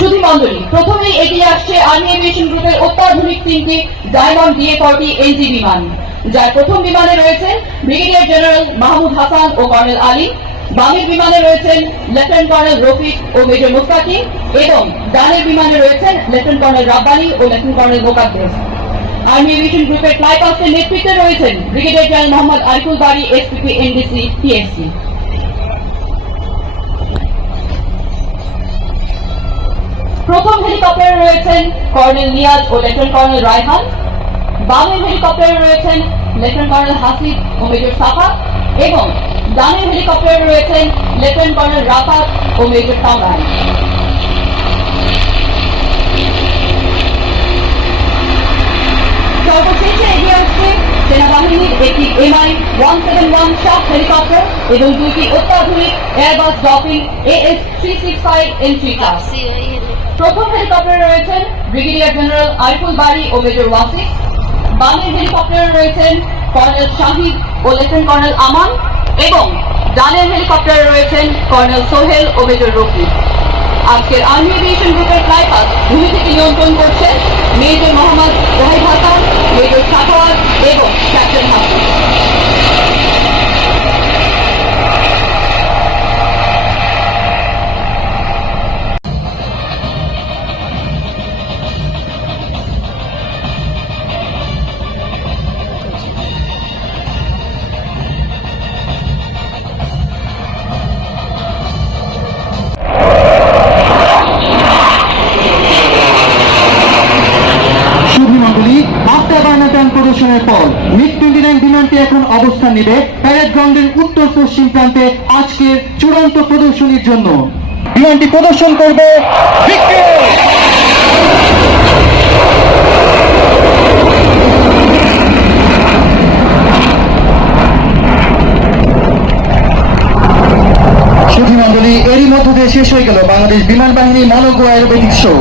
শুধু মন্ডলী প্রথমেই এগিয়ে আসছে আর্মি এভিয়েশন গ্রুপের অত্যাধুনিক তিনটি ডায়মন্ড DA-40 NG বিমান, যার প্রথম বিমানে রয়েছেন ব্রিগেডিয়ার জেনারেল মাহমুদ হাসান ও কর্নেল আলী, বামের বিমানে রয়েছেন লেফটেন্যান্ট কর্নেল রফিক ও মেজর মুস্তাকি এবং ডানের বিমানে রয়েছেন লেফটেন্যান্ট কর্নেল রাব্বানি ও lieutenant colonel Mokaddes. Army aviation গ্রুপের ফ্লাই পাস্টের নেতৃত্বে রয়েছেন brigadier general Mohammad Ariful Bari SPP NDC TSC। প্রথম হেলিকপ্টারে রয়েছেন কর্নেল নিয়াজ ও লেফটেন্যান্ট কর্নেল রায়হান, বামের হেলিকপ্টারে রয়েছেন লেফটেন্যান্ট কর্নেল হাসিব ও মেজর সাফাত এবং ডানের হেলিকপ্টারে রয়েছেন লেফটেন্যান্ট কর্নেল রাফাত ও মেজর কামরান। সর্বশেষে এগিয়ে আসছে সেনাবাহিনীর একটি MI-171 শাহ হেলিকপ্টার এবং দুইটি অত্যাধুনিক Airbus dolphin AS365 entry class. প্রথম হেলিকপ্টারে রয়েছেন ব্রিগেডিয়ার জেনারেল আরিফুল বারী ও মেজর ওয়াসিফ, বামের হেলিকপ্টারে রয়েছেন কর্নেল শাহিদ ও লেফটেন্যান্ট কর্নেল আমান এবং ডানের হেলিকপ্টারে রয়েছেন কর্নেল সোহেল ও মেজর রফিক। আজকের আর্মি এভিয়েশন গ্রুপের ফ্লাই পাস্ট ভূমি থেকে নিয়ন্ত্রণ করছেন মেজর মোহাম্মদ জাহিদ হাসান, মেজর সাখাওয়াত এবং ক্যাপ্টেন হাসান। প্রদর্শনের পর MiG-29 বিমানটি এখন অবস্থান নেবে প্যারেড গ্রাউন্ডের উত্তর পশ্চিম প্রান্তে আজকের চূড়ান্ত প্রদর্শনীর জন্য। বিমানটি প্রদর্শন করবে সুধী মণ্ডলী। এরই মধ্যে শেষ হয়ে গেল বাংলাদেশ বিমান বাহিনী মনোগ্রহ এরোবেটিক্স শো।